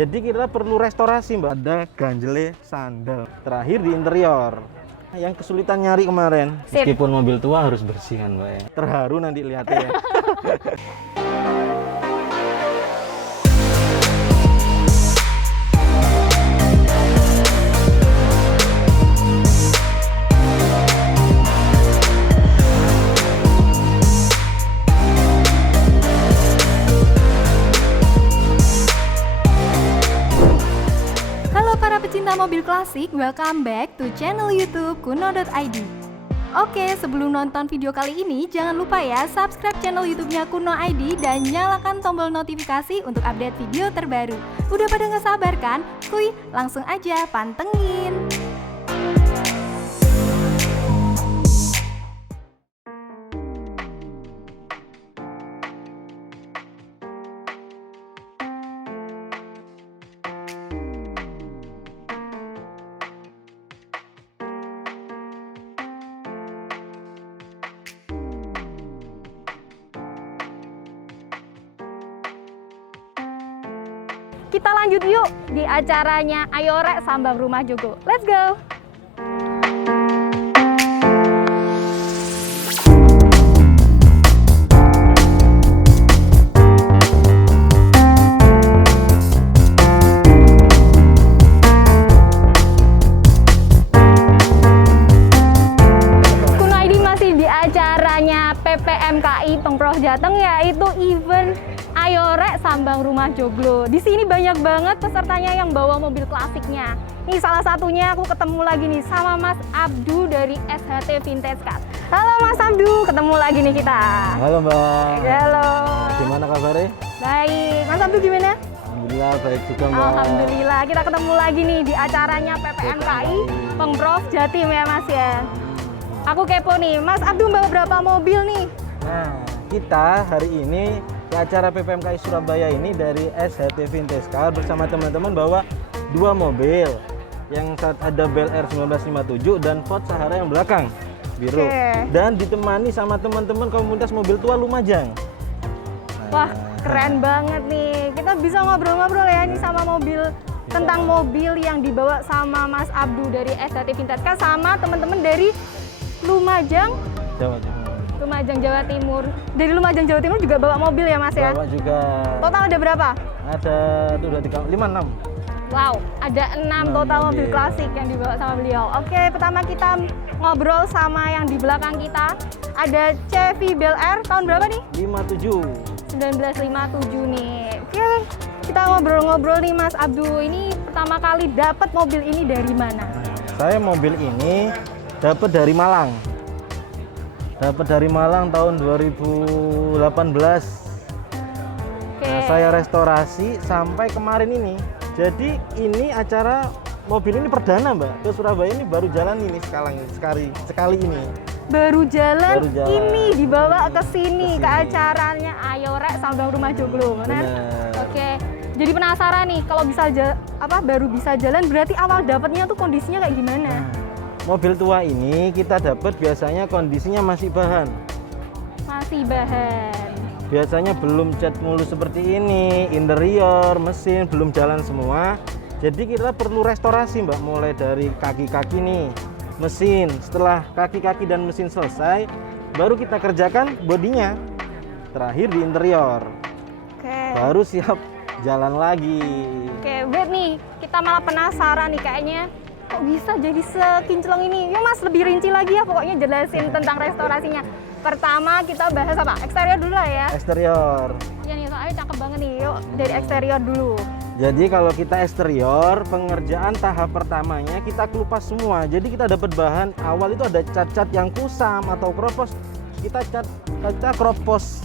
Jadi kita perlu restorasi Mbak. Ada ganjele sandal. Terakhir di interior. Yang kesulitan nyari kemarin. Sip. Meskipun mobil tua harus bersihan Mbak ya. Terharu nanti lihatnya ya. Pecinta mobil klasik, welcome back to channel YouTube kuno.id. Oke, sebelum nonton video kali ini, jangan lupa ya subscribe channel YouTube-nya Kuno.id dan nyalakan tombol notifikasi untuk update video terbaru. Udah pada nggak sabar kan? Kuy, langsung aja pantengin. Kita lanjut yuk di acaranya Ayo Rek Sambang Rumah Joglo. Let's go! Kuno.id masih di acaranya PPMKI Pemprov Jateng, yaitu event Ayo Rek Sambang Rumah Joglo. Di sini banyak banget pesertanya yang bawa mobil klasiknya. Nih salah satunya aku ketemu lagi nih sama Mas Abdu dari SHT Vintage Cars. Halo Mas Abdu, ketemu lagi nih kita. Halo Mbak. Halo. Gimana kabarnya? Baik. Mas Abdu gimana? Alhamdulillah baik juga Mbak. Alhamdulillah. Kita ketemu lagi nih di acaranya PPMKI Pemprov Jatim ya Mas ya. Aku kepo nih, Mas Abdu bawa berapa mobil nih? Nah, kita hari ini di acara PPMKI Surabaya ini dari SHT Vintage Cars bersama teman-teman bawa dua mobil. Yang saat ada Bel Air 1957 dan Ford Sahara yang belakang biru. Dan ditemani sama teman-teman komunitas mobil tua Lumajang. Wah, keren banget nih. Kita bisa ngobrol-ngobrol ya nih sama mobil, tentang mobil yang dibawa sama Mas Abdu dari SHT Vintage Cars sama teman-teman dari Lumajang. Lumajang Jawa Timur. Dari Lumajang Jawa Timur juga bawa mobil ya Mas ya? Bawa juga. Total ada berapa? Ada 2, 3, 5, 6. Wow, ada 6 total mobil klasik yang dibawa sama beliau. Oke, pertama kita ngobrol sama yang di belakang kita. Ada Chevy Bel Air tahun berapa nih? 57. 1957 nih. Oke, kita ngobrol-ngobrol nih Mas Abdu. Ini pertama kali dapat mobil ini dari mana? Saya mobil ini dapat dari Malang. Dapat dari Malang tahun 2018. Nah, saya restorasi sampai kemarin ini. Jadi ini acara mobil ini perdana Mbak. Ke Surabaya ini baru jalan ini sekali ini. Baru jalan ini dibawa ke Kesini. sini ke acaranya Ayo Rek Sambang Rumah Joglo. Benar? Oke. Jadi penasaran nih kalau bisa baru bisa jalan berarti awal dapatnya tuh kondisinya kayak gimana? Mobil tua ini kita dapat biasanya kondisinya masih bahan. Masih bahan. Biasanya belum cat mulus seperti ini, interior, mesin belum jalan semua. Jadi kita perlu restorasi Mbak, mulai dari kaki-kaki nih, mesin. Setelah kaki-kaki dan mesin selesai, baru kita kerjakan bodinya. Terakhir di interior. Baru siap jalan lagi. Oke, wait nih, kita malah penasaran nih kayaknya. Kok bisa jadi sekinclong ini? Yuk Mas, lebih rinci lagi ya, pokoknya jelasin tentang restorasinya. Pertama kita bahas apa? Eksterior dulu lah ya. Eksterior. Iya nih, soalnya cakep banget nih. Yuk dari eksterior dulu. Jadi kalau kita eksterior, pengerjaan tahap pertamanya kita kelupas semua. Jadi kita dapat bahan awal itu ada cat-cat yang kusam atau kropos. Kita kropos,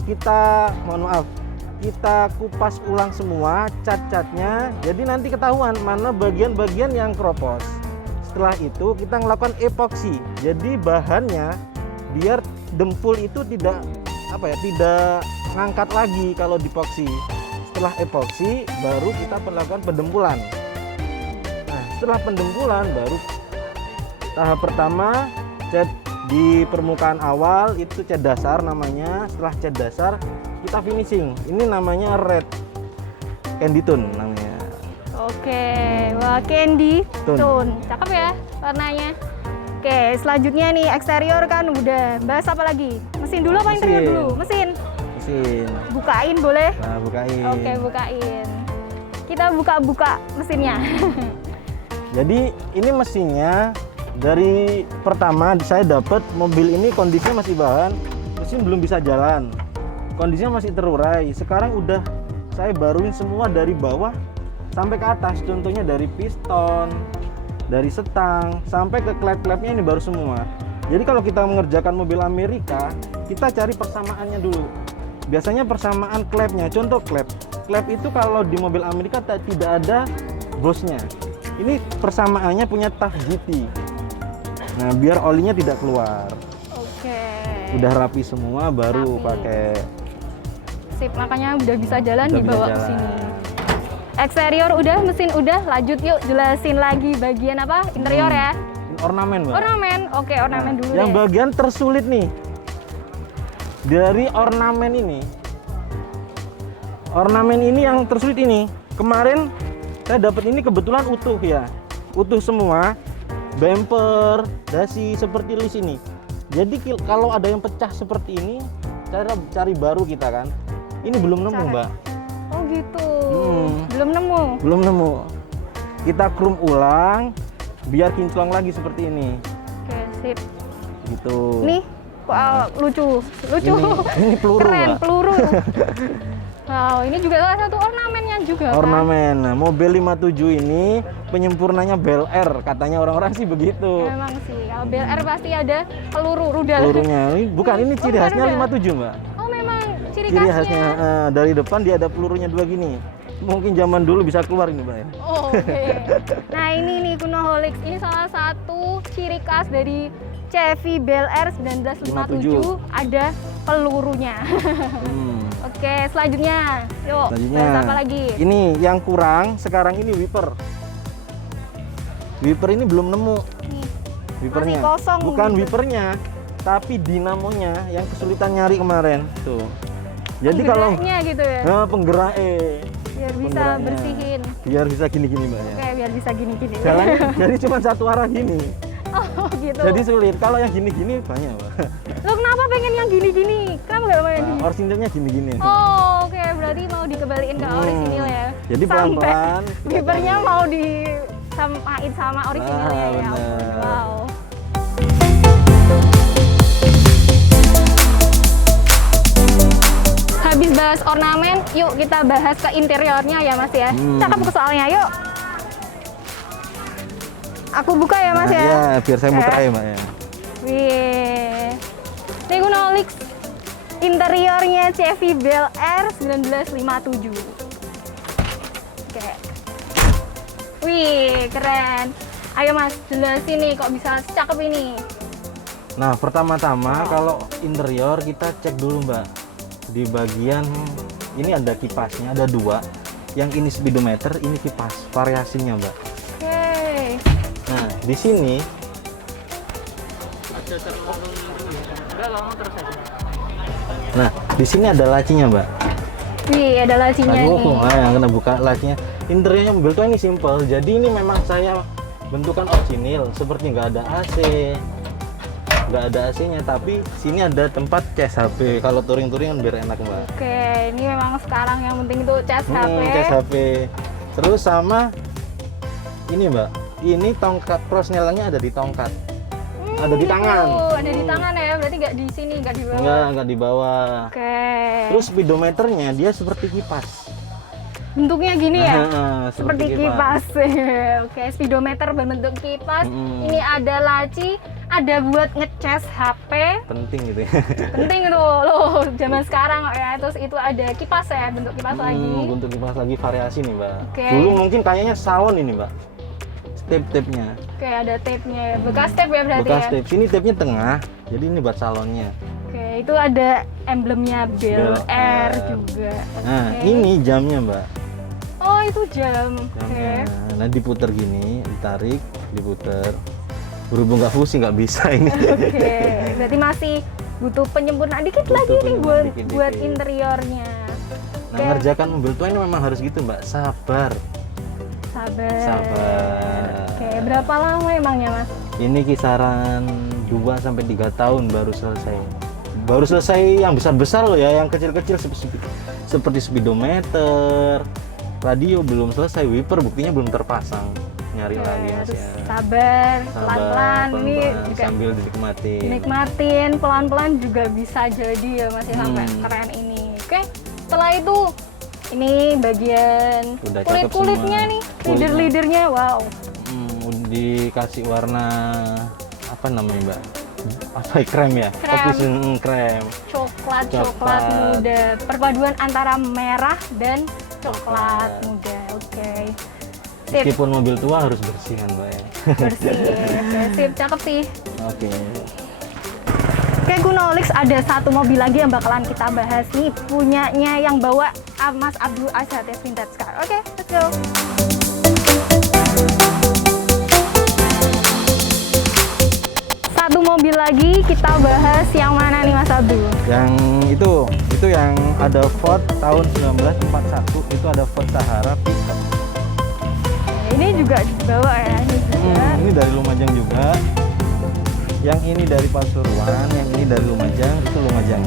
kita kupas ulang semua cat-catnya. Jadi nanti ketahuan mana bagian-bagian yang kropos. Setelah itu kita melakukan epoksi. Jadi bahannya biar dempul itu tidak ngangkat lagi kalau dipoksi. Setelah epoksi baru kita melakukan pendempulan. Nah, setelah pendempulan baru tahap pertama cat di permukaan awal itu cat dasar namanya. Setelah cat dasar kita finishing. Ini namanya red candy tone namanya. Oke, wah candy Tone. tone, cakep ya warnanya. Oke, selanjutnya nih eksterior kan udah. Bahas apa lagi? Mesin dulu apa interior Mesin. dulu? Mesin. Mesin. Bukain boleh? Nah, bukain. Oke, bukain. Kita buka-buka mesinnya. Jadi ini mesinnya dari pertama saya dapat mobil ini kondisinya masih bahan, mesin belum bisa jalan, kondisinya masih terurai. Sekarang udah saya baruin semua dari bawah sampai ke atas, contohnya dari piston, dari setang sampai ke klep-klepnya ini baru semua. Jadi kalau kita mengerjakan mobil Amerika, kita cari persamaannya dulu. Biasanya persamaan klepnya, contoh klep itu kalau di mobil Amerika tidak ada bosnya. Ini persamaannya punya TAF GT. Nah, biar olinya tidak keluar. Oke. Udah rapi semua, baru Rapi. pakai. Sip, makanya udah bisa jalan Udah dibawa bisa ke jalan. sini. Eksterior udah, mesin udah, lanjut yuk jelasin lagi bagian apa? Interior ya. Ornamen, Mbak. Ornamen. Oke, ornamen Nah, dulu yang deh. bagian tersulit nih dari ornamen ini. Ornamen ini yang tersulit ini. Kemarin saya dapat ini kebetulan utuh ya, utuh semua, bumper, dasi seperti di sini. Jadi kalau ada yang pecah seperti ini, cari baru kita kan. Ini belum nemu, Cara- Mbak. Oh gitu. Hmm. Belum nemu. Belum nemu. Kita krum ulang, biar kinclong lagi seperti ini. Oke, sip. Gitu. Nih, lucu. Lucu. Ini peluru, Keren, Mbak. peluru. Wow, ini juga salah satu ornamennya juga kan? Ornamen. Nah, mobil 57 ini penyempurnanya Bel Air, katanya orang-orang sih begitu. Emang sih, kalau BLR pasti ada peluru rudal. Pelurunya. Ini bukan, ini ciri Oh, khasnya rudal. 57, Mbak. Oh, memang ciri Ciri khasnya. khasnya dari depan dia ada pelurunya dua gini. Mungkin zaman dulu bisa keluar ini, Mbak. Oh, oke. Nah, ini nih Kunoholics. Ini salah satu ciri khas dari Chevy Bel Air 1957, ada pelurunya. Oke, selanjutnya. Yuk, Selanjutnya. bahas apa lagi? Ini yang kurang sekarang ini wiper. Wiper ini belum nemu. Nih, Wipernya. masih kosong Bukan wiper. wipernya, tapi dinamonya yang kesulitan nyari kemarin. Tuh. Jadi kalau penggeraknya gitu ya, penggerak biar bisa penggeraknya. bersihin. Biar bisa gini-gini, Mbak ya. Oke, biar bisa gini-gini. Jalannya jadi cuma satu arah gini. Oh, gitu. Jadi sulit. Kalau yang gini-gini banyak, Mbak. Lo kenapa pengen yang gini-gini? Kenapa nggak mau yang Nah, gini? orisinilnya gini-gini. Oh, oke. Berarti mau dikembaliin ke orisinil ya. Jadi pelan-pelan. Sampai wipernya mau disamain sama orisinilnya Ah, ya. ampun. bener. Wow. Habis bahas ornamen, yuk kita bahas ke interiornya ya Mas ya. Cakep soalnya, yuk. Aku buka ya Mas Nah, ya. iya, biar saya muter Oke. aja, Mbak ya. Wih. Ini Kunoholics interiornya Chevy Bel Air 1957. Oke. Wih, keren. Ayo Mas, jelasin nih kok bisa cakep ini. Nah, pertama-tama kalau interior kita cek dulu, Mbak. Di bagian ini ada kipasnya, ada dua. Yang ini speedometer, ini kipas, variasinya, Mbak. Oke. Nah, di sini Nah, di sini ada lacinya, Mbak. Wih, ada lacinya Aduh, nih. yang kena buka lacinya. Interiornya mobil tuh ini simple. Jadi ini memang saya bentukan orisinil, seperti nggak ada AC, nggak ada AC-nya. Tapi sini ada tempat cas HP. Kalau touring-touring kan biar enak, Mbak. Oke, ini memang sekarang yang penting itu cas HP. Cas HP. Terus sama ini, Mbak. Ini tongkat prosnelnya ada di tongkat. Ada di tangan. Ada di tangan ya, berarti nggak di sini, nggak di bawah. Nggak di bawah. Oke. Terus speedometernya dia seperti kipas. Bentuknya gini ya? Seperti Seperti kipas. Oke, speedometer berbentuk kipas. Mm-mm. Ini ada laci, ada buat ngecas HP. Penting gitu ya. Penting itu loh zaman sekarang ya. Terus itu ada kipas ya, bentuk kipas lagi. Untuk kipas lagi variasi nih, Mbak. Oke. Dulu mungkin kayaknya salon ini, Mbak. Tape-tape-nya. Oke, ada tape-nya ya. Bekas tape ya berarti Bekas ya. tape. Sini tape-nya tengah. Jadi ini buat salonnya. Oke, itu ada emblemnya Bel Bel Air Air. juga. Nah, Oke. ini jamnya, Mbak. Oh, itu jam. Oke. Jamnya. Nah, diputer gini, ditarik, diputer. Berhubung nggak fusi nggak bisa ini. Oke, berarti masih butuh penyempurnaan dikit Butuh lagi nih penyempurnaan buat dikit-dikit. interiornya. Nah, ngerjakan mobil tua ini memang harus gitu, Mbak. Sabar. Sabar. Oke, berapa lama emangnya Mas? Ini kisaran 2 sampai 3 tahun baru selesai. Baru selesai yang besar-besar loh ya, yang kecil-kecil seperti speedometer, radio belum selesai, wiper buktinya belum terpasang. Nyari lagi Mas Terus ya. sabar, pelan-pelan. Ini pelan-pelan, juga sambil dinikmati. dinikmatin pelan-pelan juga bisa jadi ya Mas ya, sampai keren ini. Oke, setelah itu ini bagian Udah cakep kulit-kulitnya semua. nih, Kulitnya. leader-leadernya, wow. Dikasih warna apa namanya Mbak? Apa krem ya? Krem. Krem. Coklat Coklat. muda, perpaduan antara merah dan coklat muda. Oke, sip, Meskipun mobil tua harus bersih kan Mbak ya. bersih. Oke, sip, cakep sih. Oke. Oke, Gunolix, ada satu mobil lagi yang bakalan kita bahas nih, punyanya yang bawa Mas Abdul SHT Vintage Car. Oke, let's go. Satu mobil lagi kita bahas, yang mana nih Mas Abdul? Yang itu yang ada Ford tahun 1941, itu ada Ford Sahara pickup. Ini juga dibawa ya, ini juga. Ini dari Lumajang juga. Yang ini dari Pasuruan, yang ini dari Lumajang, itu Lumajang.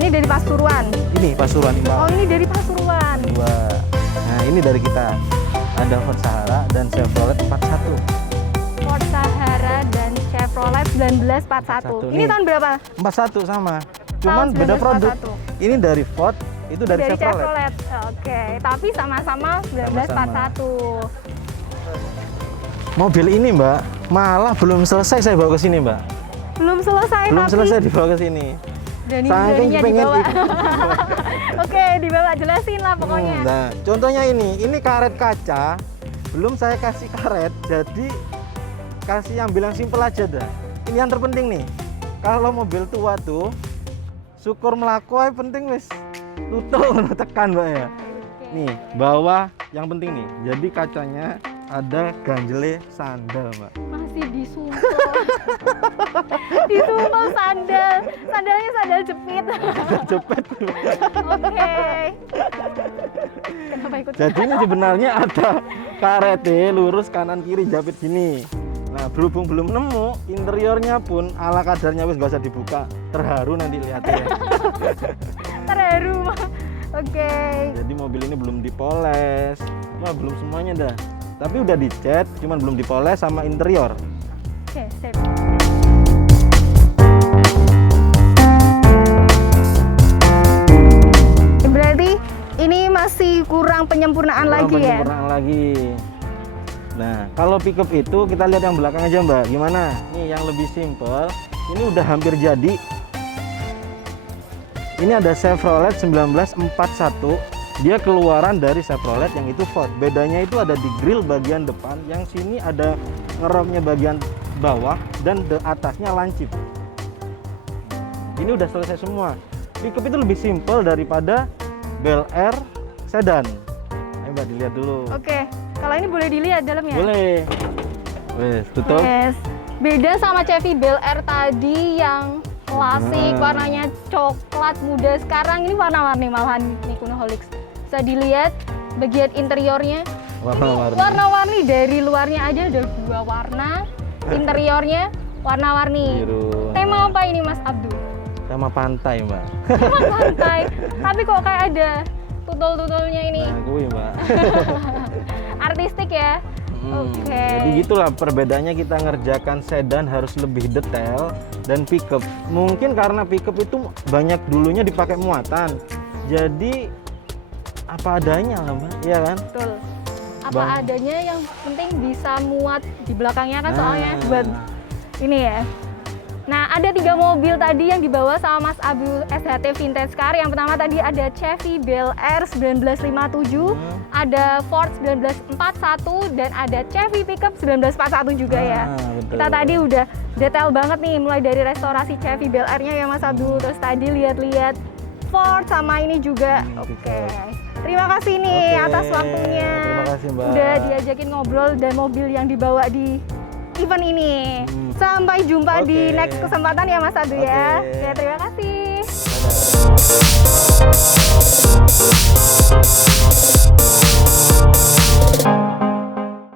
Ini dari Pasuruan. Ini Pasuruan Imbang. Oh, ini dari Pasuruan. Dua. Nah, ini dari kita. Ada Ford Sahara dan Chevrolet 41. Ford Sahara dan Chevrolet 1941. Ini Nih. tahun berapa? 41 sama. Cuman Tahun beda produk. 1941. Ini dari Ford, itu dari Chevrolet. Chevrolet. Oke, tapi sama-sama 1941. Mobil ini Mbak, malah belum selesai saya bawa ke sini Mbak. Belum selesai Belum tapi selesai dibawa ke sini. dan ini Saking barunya pengen dibawa. itu. Oke, dibawa, jelasin lah pokoknya. Nah, contohnya ini karet kaca. Belum saya kasih karet, jadi kasih yang bilang simpel aja dah. Ini yang terpenting nih. Kalau mobil tua tuh syukur melaku ae penting wis. Tutup tekan Mbak ya. Nih, bawah yang penting nih. Jadi kacanya ada ganjele sandal, Mbak. Masih disumpel. Disumpel sandal. Sandalnya sandal jepit. Jepit. Oke. Kenapa ikut? Jadi ini sebenarnya ada karetnya lurus kanan kiri jepit gini. Nah, berhubung belum nemu, interiornya pun ala kadarnya wis nggak usah dibuka. Terharu nanti lihatnya. Terharu. Oke. Jadi mobil ini belum dipoles. Wah, belum semuanya dah. Tapi udah dicat, cuman belum dipoles sama interior. Oke, sip. Berarti ini masih kurang penyempurnaan lagi ya? Kurang lagi. Nah, kalau pickup itu kita lihat yang belakang aja Mbak. Gimana? Nih yang lebih simple. Ini udah hampir jadi. Ini ada Chevrolet 1941. Dia keluaran dari Chevrolet yang itu Ford. Bedanya itu ada di grill bagian depan. Yang sini ada ngeremnya bagian bawah dan atasnya lancip. Ini udah selesai semua. Pickup itu lebih simple daripada Bel Air sedan. Ayo Mbak dilihat dulu. Oke, kalau ini boleh dilihat dalamnya? Boleh. Wes, tutup. Yes. Beda sama Chevy Bel Air tadi yang klasik, warnanya coklat muda. Sekarang ini warna-warni malahan nih Kunoholics. Bisa dilihat bagian interiornya. Warna-warni. Warna-warni, dari luarnya aja ada 2 warna, interiornya warna-warni. Biru. Tema apa ini Mas Abdul? Tema pantai Mbak. Tema pantai, tapi kok kayak ada tutul-tutulnya ini. Nah, gue Mbak. Artistik ya. Oke. Jadi gitulah perbedaannya, kita ngerjakan sedan harus lebih detail dan pickup. Mungkin karena pickup itu banyak dulunya dipakai muatan. Jadi apa adanya lah Mbak, iya kan? Betul. Apa adanya, yang penting bisa muat di belakangnya kan, soalnya buat ini ya. Nah, ada 3 mobil tadi yang dibawa sama Mas Abdul SHT Vintage Car. Yang pertama tadi ada Chevy Bel Air 1957, ada Ford 1941, dan ada Chevy Pickup 1941 juga ya. Betul. Kita tadi udah detail banget nih, mulai dari restorasi Chevy Bel Air-nya ya Mas Abdul, terus tadi lihat-lihat Ford sama ini juga. Oke. Terima kasih nih atas waktunya. Terima kasih Mbak. Udah diajakin ngobrol dan mobil yang dibawa di event ini. Sampai jumpa di next kesempatan ya Mas Abdul ya. Oke, terima kasih.